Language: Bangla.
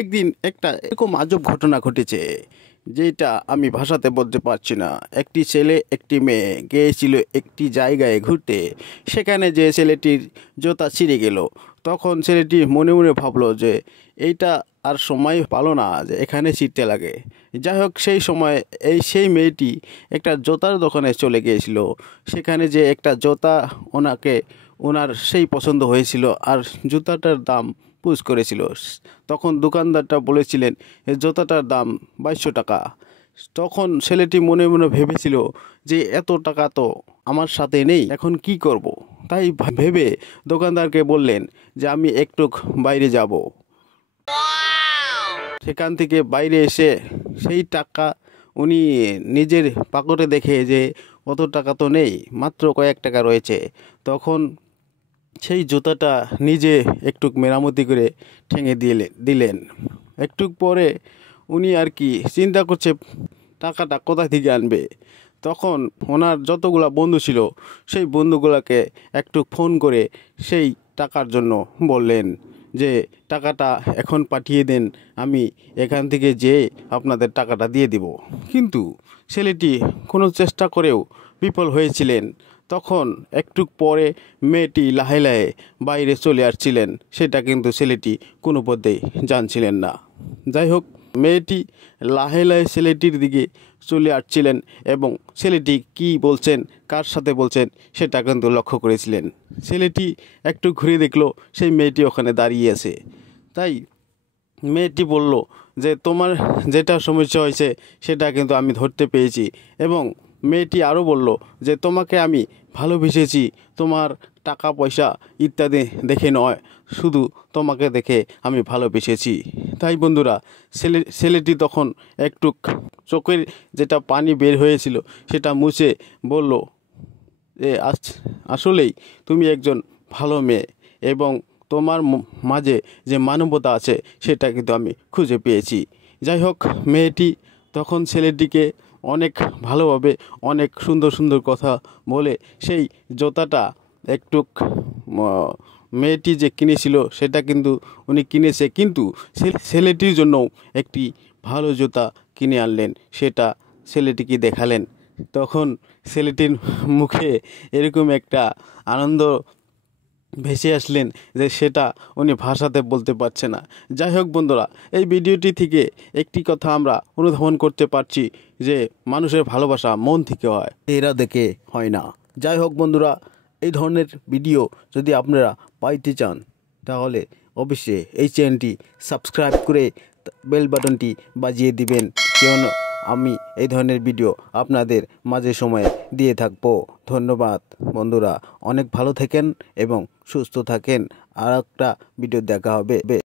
একদিন একটা এরকম আজব ঘটনা ঘটেছে, যেটা আমি ভাষাতে বলতে পারছি না। একটি ছেলে একটি মেয়ে গিয়েছিল একটি জায়গায় ঘুরতে। সেখানে যে ছেলেটির জুতা ছিঁড়ে গেল, তখন ছেলেটি মনে মনে ভাবলো যে এইটা আর সময় পালো না যে এখানে ছিঁড়তে লাগে। যাই হোক, সেই সময় সেই মেয়েটি একটা জুতার দোকানে চলে গিয়েছিল। সেখানে যে একটা জুতা ওনার সেই পছন্দ হয়েছিল, আর জুতাটার দাম পুশ করেছিল। তখন দোকানদারটা বলেছিলেন এই জুতাটার দাম 2200 টাকা। তখন ছেলেটি মনে মনে ভেবেছিল যে এত টাকা তো আমার সাথে নেই, এখন কি করব। তাই ভেবে দোকানদারকে বললেন যে আমি একটু বাইরে যাব। সেখান থেকে বাইরে এসে সেই টাকা উনি নিজের পকেটে দেখে যে অত টাকা তো নেই, মাত্র কয়েক টাকা রয়েছে। তখন সেই জুতাটা নিজে একটু মেরামতি করে ঠেঙে দিলেন। একটু পরে উনি আর কি চিন্তা করছে টাকাটা কোথা থেকে আনবে। তখন ওনার যতগুলা বন্ধু ছিল সেই বন্ধুগুলোকে একটু ফোন করে সেই টাকার জন্য বললেন যে টাকাটা এখন পাঠিয়ে দেন, আমি এখান থেকে যেয়ে আপনাদের টাকাটা দিয়ে দিব। কিন্তু ছেলেটি কোনো চেষ্টা করেও বিফল হয়েছিলেন। তখন একটু পরে মেয়েটি লাহে লাহে বাইরে চলে আসছিলেন, সেটা কিন্তু ছেলেটি কোনো পথেই জানছিলেন না। যাই হোক, মেয়েটি লাহে লাহে ছেলেটির দিকে চলে আসছিলেন এবং ছেলেটি কি বলছেন, কার সাথে বলছেন সেটা কিন্তু লক্ষ্য করেছিলেন। ছেলেটি একটু ঘুরে দেখলো সেই মেয়েটি ওখানে দাঁড়িয়ে আছে। তাই মেয়েটি বলল যে তোমার যেটা সমস্যা হয়েছে সেটা কিন্তু আমি ধরতে পেরেছি। এবং মেয়েটি আরও বলল যে তোমাকে আমি ভালোবেসেছি, তোমার টাকা পয়সা ইত্যাদি দেখে নয়, শুধু তোমাকে দেখে আমি ভালোবেসেছি। তাই বন্ধুরা, ছেলেটি তখন একটু চোখের যেটা পানি বের হয়েছিল সেটা মুছে বলল যে আসলেই তুমি একজন ভালো মেয়ে, এবং তোমার মাঝে যে মানবতা আছে সেটা কিন্তু আমি খুঁজে পেয়েছি। যাই হোক, মেয়েটি তখন ছেলেটিকে অনেক ভালোভাবে অনেক সুন্দর সুন্দর কথা বলে সেই জুতাটা একটু মেয়েটি যে কিনেছিল সেটা কিন্তু উনি কিনেছে, কিন্তু ছেলেটির জন্যও একটি ভালো জুতা কিনে আনলেন, সেটা ছেলেটিকে দেখালেন। তখন ছেলেটির মুখে এরকম একটা আনন্দ ভেসে আসলেন যে সেটা উনি ভাষাতে বলতে পারছে না। যাই হোক বন্ধুরা, এই ভিডিওটি থেকে একটি কথা আমরা অনুধাবন করতে পারছি যে মানুষের ভালোবাসা মন থেকে হয়, এরা দেখে হয় না। যাই হোক বন্ধুরা, এই ধরনের ভিডিও যদি আপনারা পাইতে চান তাহলে অবশ্যই এই চ্যানেলটি সাবস্ক্রাইব করে বেল বাটনটি বাজিয়ে দিবেন, কেন আমি এই ধরনের ভিডিও আপনাদের মাঝে সময়ে দিয়ে থাকবো। ধন্যবাদ বন্ধুরা, অনেক ভালো থাকেন এবং সুস্থ থাকেন। আর একটা ভিডিও দেখা হবে।